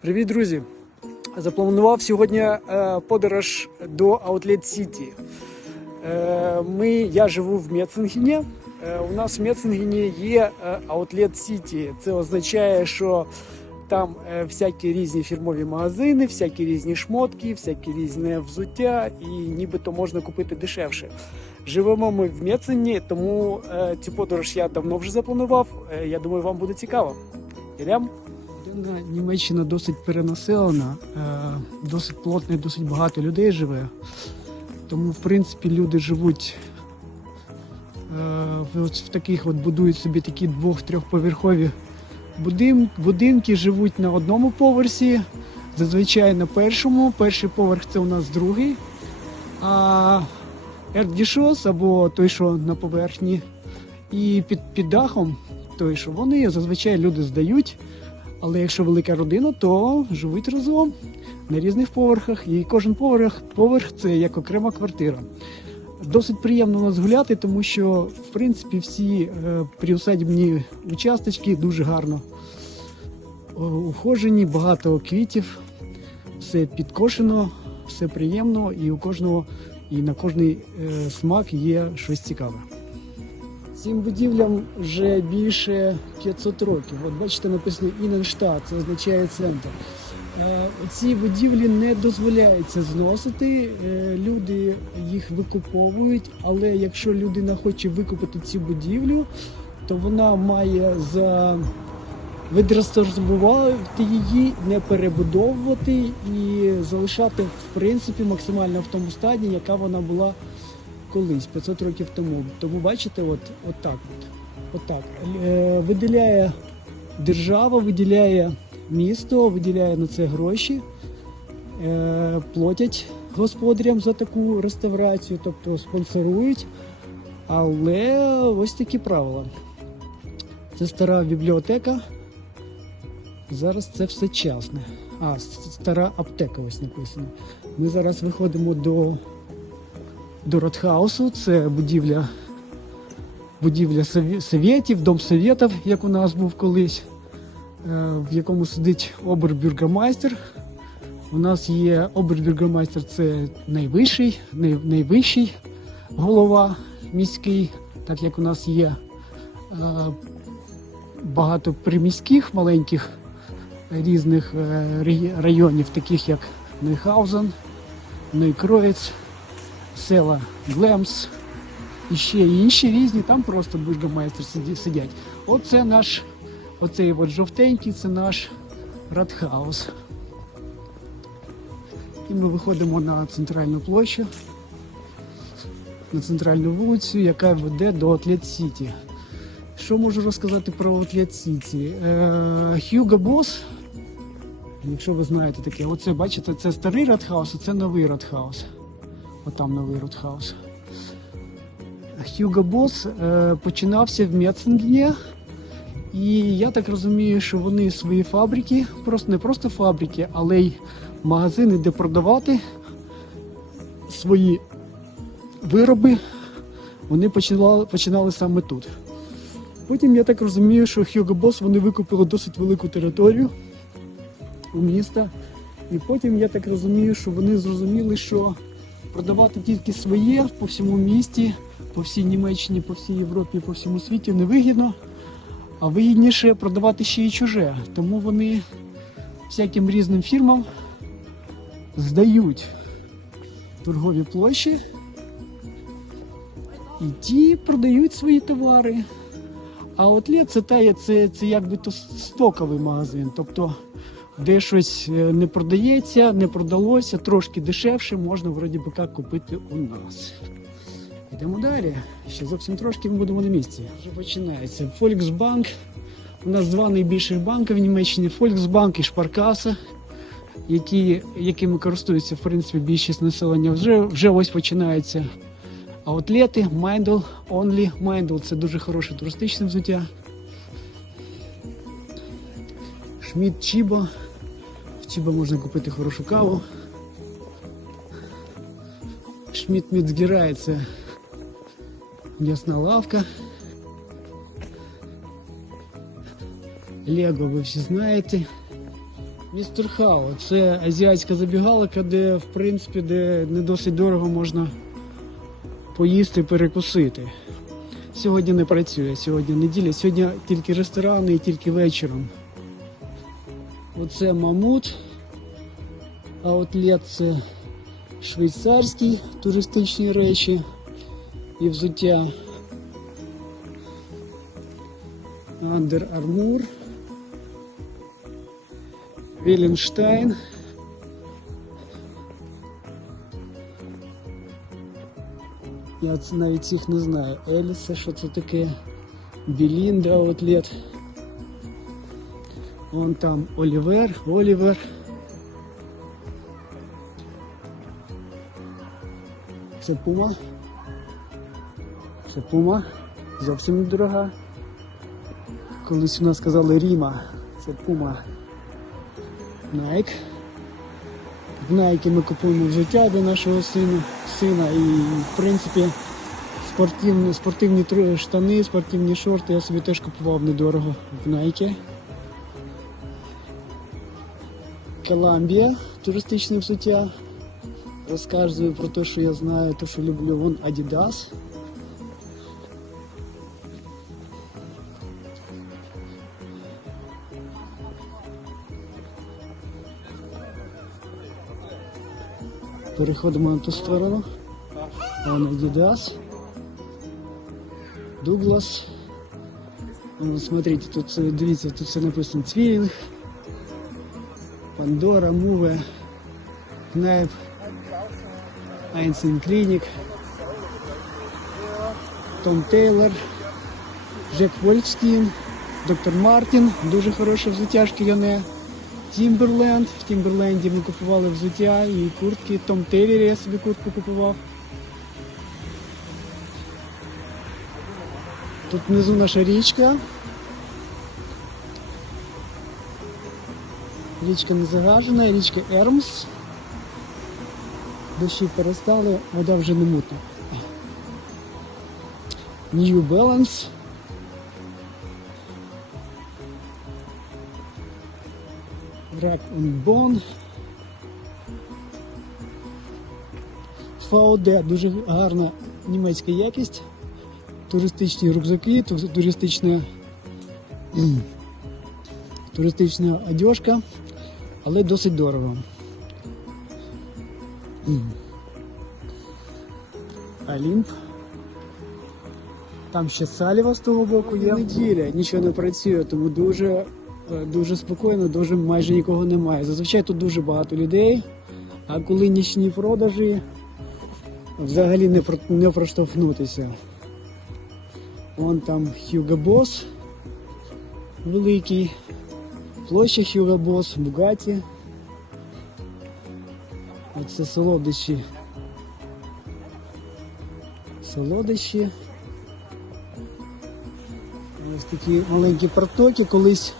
Привіт, друзі! Запланував сьогодні е, подорож до Outlet City. Е, Ми, я живу в Меценгені. Е, У нас в Меценгені є е, Outlet City. Це означає, що там е, всякі різні фірмові магазини, всякі різні шмотки, всякі різне взуття, і нібито можна купити дешевше. Живемо ми в Мецені, тому е, цю подорож я давно вже запланував. Е, Я думаю, вам буде цікаво. Ідемо? Південна Німеччина досить перенаселена, е, досить плотно і досить багато людей живе. Тому, в принципі, люди живуть е, в, таких от будують собі такі двох-трьохповерхові будинки, живуть на одному поверсі, зазвичай на першому. Перший поверх це у нас другий. А ердішос або той, що на поверхні, і під, під дахом, той, що вони зазвичай люди здають. Але якщо велика родина, то живуть разом на різних поверхах, і кожен поверх, поверх це як окрема квартира. Досить приємно у нас гуляти, тому що в принципі всі е, приусадібні участочки дуже гарно е, ухожені, багато квітів, все підкошено, все приємно, і у кожного і на кожний е, смак є щось цікаве. Цим будівлям вже більше 500 років. От бачите, написано Іненштадт, це означає центр. Е, Ці будівлі не дозволяється зносити, е, люди їх викуповують, але якщо людина хоче викупити цю будівлю, то вона має за відреставрувати її, не перебудовувати і залишати в принципі максимально в тому стані, яка вона була колись, 500 років тому. Тому бачите, от, от так. От, от так. Е, виділяє держава, виділяє місто, виділяє на це гроші, е, платять господарям за таку реставрацію, тобто спонсорують. Але ось такі правила. Це стара бібліотека. Зараз це все частне. А, стара аптека ось написано. Ми зараз виходимо до до Ротхаусу. Це будівля, будівля совєтів, дом совєтів, як у нас був колись, е, в якому сидить обербюргомайстер. У нас є обербюргомайстер, це найвищий, най, найвищий голова міський, так як у нас є е, багато приміських маленьких різних е, районів, таких як Нейхаузен, Нейкроїц, села Глемс і ще інші різні, там просто бургомайстер сидять. Оце наш, оцей от жовтенький, це наш Радхаус. І ми виходимо на центральну площу, на центральну вулицю, яка веде до Атлет Сіті. Що можу розказати про Атлет Сіті? Хьюго Бос, якщо ви знаєте таке, оце бачите, це старий Радхаус, а це новий Радхаус. Отам новий Ротхаус. Хьюго Бос е, починався в Меценгені. І я так розумію, що вони свої фабрики, просто не просто фабрики, але й магазини, де продавати свої вироби, вони починали, починали саме тут. Потім я так розумію, що Hugo Boss вони викупили досить велику територію у міста. І потім я так розумію, що вони зрозуміли, що продавати тільки своє по всьому місті, по всій Німеччині, по всій Європі, по всьому світі невигідно, а вигідніше продавати ще й чуже. Тому вони всяким різним фірмам здають торгові площі і ті продають свої товари. А отлет це, та, це, це якби то стоковий магазин. Тобто де щось е, не продається, не продалося, трошки дешевше, можна вроді би як купити у нас. Йдемо далі. Ще зовсім трошки ми будемо на місці. Вже починається. Volksbank. У нас два найбільших банки в Німеччині Volksbank і Шпаркаса, які, якими користуються в принципі більшість населення. Вже, вже ось починаються аутлети, Mindle, Only. Mindle – це дуже хороше туристичне взуття. Шмідт Чіба. Чіба можна купити хорошу каву. Шмідт Міцгерай це м'ясна лавка. Лего ви всі знаєте. Містер Хао це азіатська забігалка, де в принципі де не досить дорого можна поїсти, перекусити. Сьогодні не працює, сьогодні неділя, сьогодні тільки ресторани і тільки вечором. Оце мамут. Аутлет це швейцарські туристичні речі і взуття. Андер Армур. Віленштайн. Я навіть цих не знаю. Еліса, що це таке? Білінда аутлет. Вон там Олівер, Олівер. Це пума. Це пума. Зовсім недорога. Колись у нас казали Ріма. Це пума. Nike. В Nike ми купуємо взуття для нашого сина, сина і в принципі спортивні, спортивні штани, спортивні шорти я собі теж купував недорого в Nike. Коламбія, туристичне взуття. Розказую про те, що я знаю, те, що люблю. Вон Adidas. Переходимо на ту сторону. Вон Adidas. Дуглас. Вон, смотрите, тут е, дивіться, тут все написано Цвілінг, Пандора, Муве, Кнайп, Айнсен Клінік, Том Тейлор, Джек Вольфстін, Доктор Мартін, дуже хороше взуття шкіряне. Тімберленд. В Тімберленді ми купували взуття і куртки. Том Тейлор я собі куртку купував. Тут внизу наша річка. Річка не загажена, річка Ермс. Дощі перестали, вода вже не мутна. New Balance. Wrap and Bone. VD дуже гарна німецька якість. Туристичні рюкзаки, туристична, туристична одежка, але досить дорого. Олімп. Там ще саліва з того боку є. Неділя, нічого не працює, тому дуже, е, дуже спокійно, дуже майже нікого немає. Зазвичай тут дуже багато людей, а коли нічні продажі, взагалі не, про- не проштовхнутися. Вон там Hugo Boss великий, площа Boss, Bugatti. Оце солодощі. Солодощі. Ось такі маленькі протоки. Колись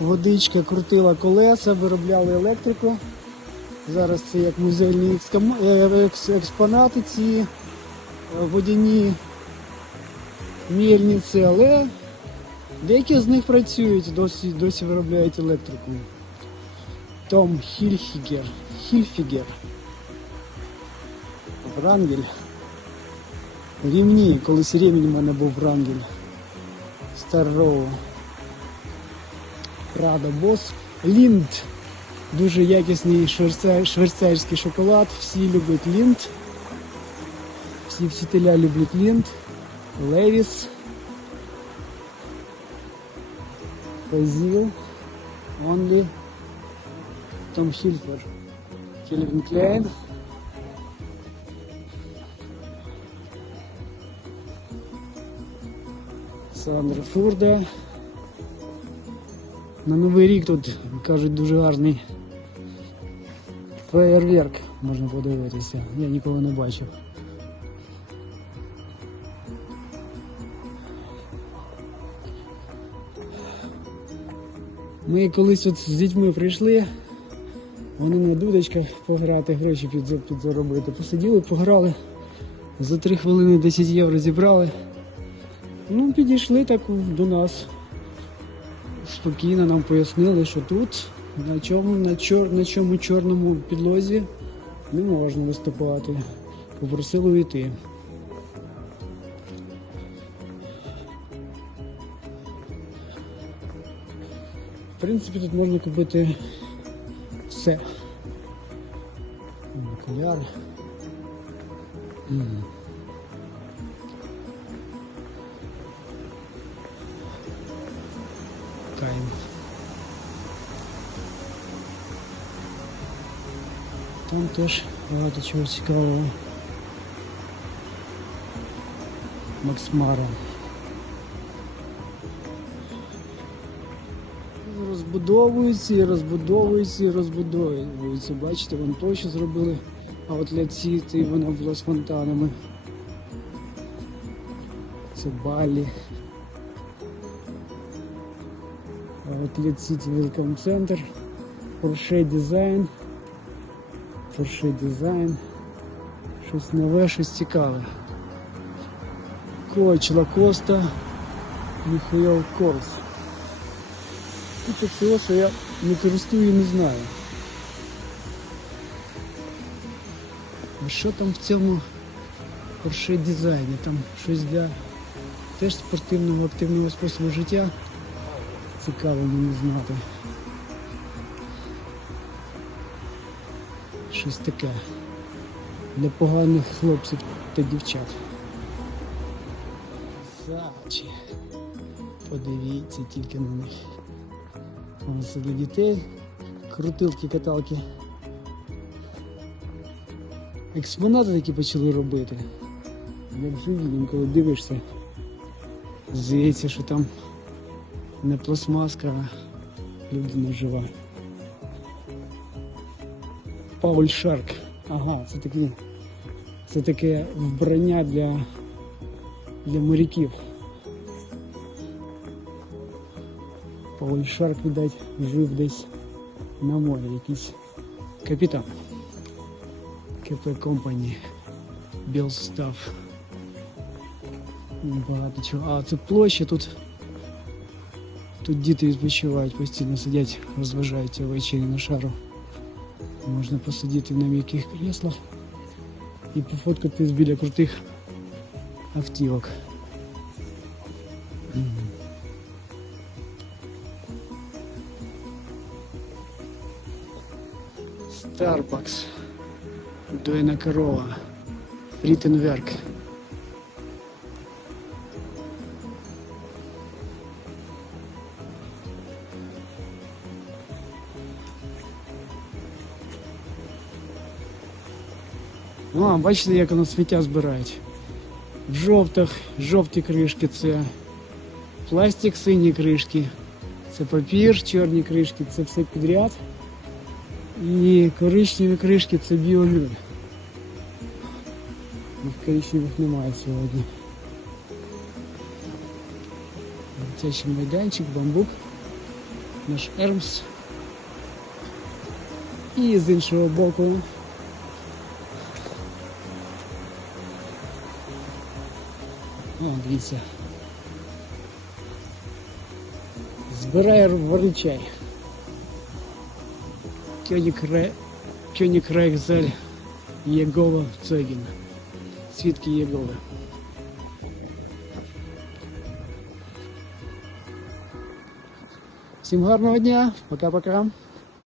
водичка крутила колеса, виробляли електрику. Зараз це як музейні е, екс- експонати ці е, водяні мельниці, але деякі з них працюють, досі, досі виробляють електрику. Том Хільфігер. Хільфігер. Врангель. Рівні, колись рівень у мене був Врангель. Старого. Прада Бос. Лінд. Дуже якісний швейцарський шоколад. Всі люблять лінд. Всі вчителя люблять лінд. Левіс. Фазіл. Онлі. Том Хільфер. Кельвін Кляйн. Сандра Фурда. На Новий рік тут кажуть дуже гарний феєрверк можна подивитися. Я нікого не бачив. Ми колись от з дітьми прийшли, вони на дудочках пограти, гроші під, підзаробити. Посиділи, пограли. За 3 хвилини 10 євро зібрали. Ну, підійшли так до нас. Спокійно нам пояснили, що тут На чому, на, чор, на чому чорному підлозі не можна виступати. Попросили уйти. Принципі, тут можна купити все. Окуляри. М. Кайм. Там теж багато чого цікавого. Максмара. Розбудовуються і розбудовуються і розбудовуються. Бачите, вон площу зробили, а от для і вона була з фонтанами. Це Балі. А от Лід Сіті Велком Центр. Porsche Design. Porsche Design. Щось нове, щось цікаве. Коч Лакоста. Михаил Корс. Тут всього, що я не користую і не знаю. А що там в цьому Porsche дизайні? Там щось для теж спортивного активного способу життя. Цікаво мені знати. Щось таке. Для поганих хлопців та дівчат. Сачі. Подивіться тільки на них. Ось для дітей. Крутилки, каталки. Експонати такі почали робити. Як живі, коли дивишся. Здається, що там не пластмаска, а людина жива. Пауль Шарк. Ага, це такі. Це таке вбрання для, для моряків. Пауль Шарк, видать, жив десь на морі, якийсь капітан. КП компанії. Білстав. Багато чого. А це площа тут. Тут діти відпочивають, постійно сидять, розважаються ввечері на шару. Можна посидіти на м'яких креслах і пофоткатись біля крутих автівок. Starbucks. Дойна корова. Фрітенверк. О, бачите, як воно сміття збирають. В жовтих, жовті кришки це пластик, сині кришки, це папір, чорні кришки, це все підряд. І коричневі кришки це біолюль. Їх коричневих немає сьогодні. Дитячий майданчик, бамбук, наш Ермс. І з іншого боку О, дивіться. Збирає воричай. Кьонікрейгзель Єгова Цегін. Свідки Єгови. Всім гарного дня. Пока-пока.